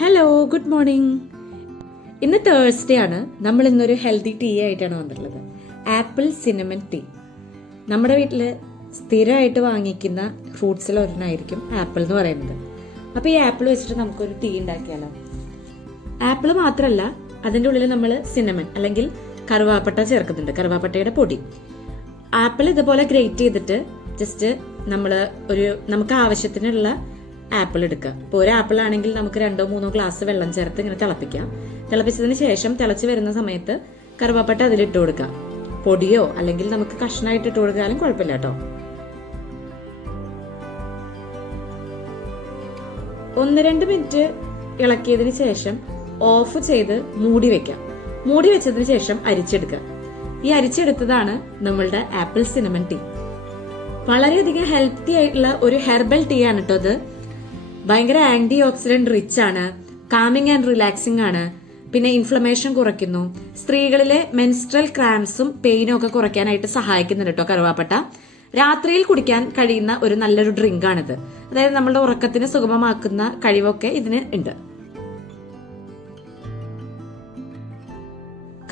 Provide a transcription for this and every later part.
Hello, good morning. ഇന്ന് Thursday ആണ്. നമ്മൾ ഇന്നൊരു ഹെൽത്തി ടീ ആയിട്ടാണ് വന്നിട്ടുള്ളത്. Apple cinnamon tea. നമ്മുടെ വീട്ടിൽ സ്ഥിരമായിട്ട് വാങ്ങിക്കുന്ന ഫ്രൂട്ട്സിൽ ഒരെണ്ണമായിരിക്കും ആപ്പിൾ എന്ന് പറയുന്നത്. അപ്പോൾ ഈ ആപ്പിൾ വെച്ചിട്ട് നമുക്കൊരു ടീ ഉണ്ടാക്കിയാലോ? ആപ്പിൾ മാത്രമല്ല, അതിൻ്റെ ഉള്ളിൽ നമ്മൾ സിനമൺ അല്ലെങ്കിൽ കറുവാപ്പട്ട ചേർക്കുന്നുണ്ട്, കറുവാപ്പട്ടയുടെ പൊടി. ആപ്പിൾ ഇതുപോലെ ഗ്രേറ്റ് ചെയ്തിട്ട് ജസ്റ്റ് നമുക്ക് ആവശ്യത്തിനുള്ള ആപ്പിൾ എടുക്കുക. ഇപ്പോൾ ഒരു ആപ്പിൾ ആണെങ്കിൽ നമുക്ക് 2-3 ഗ്ലാസ് വെള്ളം ചേർത്ത് ഇങ്ങനെ തിളപ്പിക്കാം. തിളപ്പിച്ചതിന് ശേഷം തിളച്ച് വരുന്ന സമയത്ത് കറുവാപ്പട്ട അതിലിട്ട് കൊടുക്കാം. പൊടിയോ അല്ലെങ്കിൽ നമുക്ക് കഷ്ണമായിട്ട് ഇട്ട് കൊടുക്കാനും കുഴപ്പമില്ല കേട്ടോ. 1-2 മിനിറ്റ് ഇളക്കിയതിന് ശേഷം ഓഫ് ചെയ്ത് മൂടി വെക്കാം. മൂടി വെച്ചതിന് ശേഷം അരിച്ചെടുക്കുക. ഈ അരിച്ചെടുത്തതാണ് നമ്മളുടെ ആപ്പിൾ സിനമൺ ടീ. വളരെയധികം ഹെൽത്തി ആയിട്ടുള്ള ഒരു ഹെർബൽ ടീ ആണ് കേട്ടോ ഇത്. ഭയങ്കര ആന്റി ഓക്സിഡന്റ് റിച്ച് ആണ്, കാമിങ് ആൻഡ് റിലാക്സിംഗ് ആണ്, പിന്നെ ഇൻഫ്ലമേഷൻ കുറയ്ക്കുന്നു. സ്ത്രീകളിലെ മെൻസ്ട്രൽ ക്രാംസും പെയിനും ഒക്കെ കുറയ്ക്കാനായിട്ട് സഹായിക്കുന്നുണ്ട് കേട്ടോ കറുവാപ്പട്ട. രാത്രിയിൽ കുടിക്കാൻ കഴിയുന്ന ഒരു നല്ലൊരു ഡ്രിങ്ക് ആണിത്. അതായത് നമ്മളുടെ ഉറക്കത്തിന് സുഗമമാക്കുന്ന കഴിവൊക്കെ ഇതിന് ഉണ്ട്.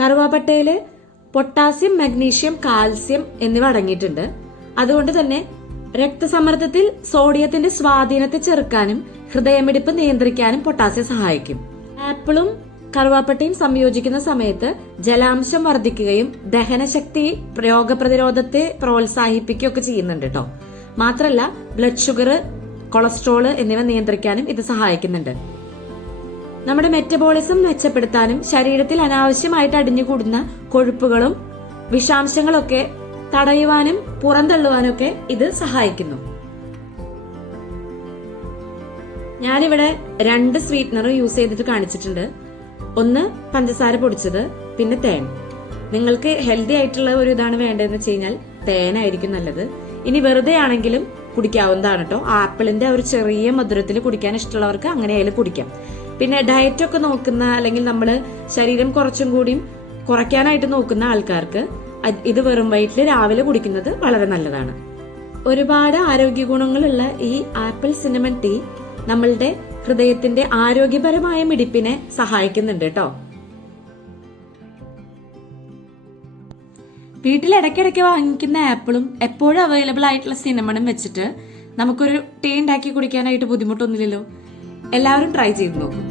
കറുവാപ്പട്ടയില് പൊട്ടാസ്യം, മഗ്നീഷ്യം, കാൽസ്യം എന്നിവ അടങ്ങിയിട്ടുണ്ട്. അതുകൊണ്ട് തന്നെ രക്തസമ്മർദ്ദത്തിൽ സോഡിയത്തിന്റെ സ്വാധീനത്തെ ചെറുക്കാനും ഹൃദയമിടിപ്പ് നിയന്ത്രിക്കാനും പൊട്ടാസ്യം സഹായിക്കും. ആപ്പിളും കറുവാപ്പട്ടയും സംയോജിക്കുന്ന സമയത്ത് ജലാംശം വർദ്ധിക്കുകയും ദഹനശക്തി, രോഗപ്രതിരോധത്തെ പ്രോത്സാഹിപ്പിക്കുകയൊക്കെ ചെയ്യുന്നുണ്ട് കേട്ടോ. മാത്രമല്ല ബ്ലഡ് ഷുഗർ, കൊളസ്ട്രോള് എന്നിവ നിയന്ത്രിക്കാനും ഇത് സഹായിക്കുന്നുണ്ട്. നമ്മുടെ മെറ്റബോളിസം മെച്ചപ്പെടുത്താനും ശരീരത്തിൽ അനാവശ്യമായിട്ട് അടിഞ്ഞുകൂടുന്ന കൊഴുപ്പുകളും വിഷാംശങ്ങളൊക്കെ തടയുവാനും പുറന്തള്ളുവാനും ഒക്കെ ഇത് സഹായിക്കുന്നു. ഞാനിവിടെ 2 സ്വീറ്റ്നർ യൂസ് ചെയ്തിട്ട് കാണിച്ചിട്ടുണ്ട്. ഒന്ന് പഞ്ചസാര പൊടിച്ചത്, പിന്നെ തേൻ. നിങ്ങൾക്ക് ഹെൽത്തി ആയിട്ടുള്ള ഒരു ഇതാണ് വേണ്ടതെന്ന് വെച്ച് കഴിഞ്ഞാൽ തേനായിരിക്കും നല്ലത്. ഇനി വെറുതെ ആണെങ്കിലും കുടിക്കാവുന്നതാണ് കേട്ടോ. ആപ്പിളിന്റെ ഒരു ചെറിയ മധുരത്തിൽ കുടിക്കാൻ ഇഷ്ടമുള്ളവർക്ക് അങ്ങനെയായാലും കുടിക്കാം. പിന്നെ ഡയറ്റ് ഒക്കെ നോക്കുന്ന അല്ലെങ്കിൽ നമ്മൾ ശരീരം കുറച്ചും കൂടി കുറയ്ക്കാനായിട്ട് നോക്കുന്ന ആൾക്കാർക്ക് ഇത് വെറും വയറ്റിൽ രാവിലെ കുടിക്കുന്നത് വളരെ നല്ലതാണ്. ഒരുപാട് ആരോഗ്യ ഗുണങ്ങളുള്ള ഈ ആപ്പിൾ സിനമൺ ടീ നമ്മളുടെ ഹൃദയത്തിന്റെ ആരോഗ്യപരമായ മിടിപ്പിനെ സഹായിക്കുന്നുണ്ട് കേട്ടോ. വീട്ടിൽ ഇടയ്ക്കിടയ്ക്ക് വാങ്ങിക്കുന്ന ആപ്പിളും എപ്പോഴും അവൈലബിൾ ആയിട്ടുള്ള സിനമണും വെച്ചിട്ട് നമുക്കൊരു ടീ ഉണ്ടാക്കി കുടിക്കാനായിട്ട് ബുദ്ധിമുട്ടൊന്നുമില്ലല്ലോ. എല്ലാവരും ട്രൈ ചെയ്ത് നോക്കും.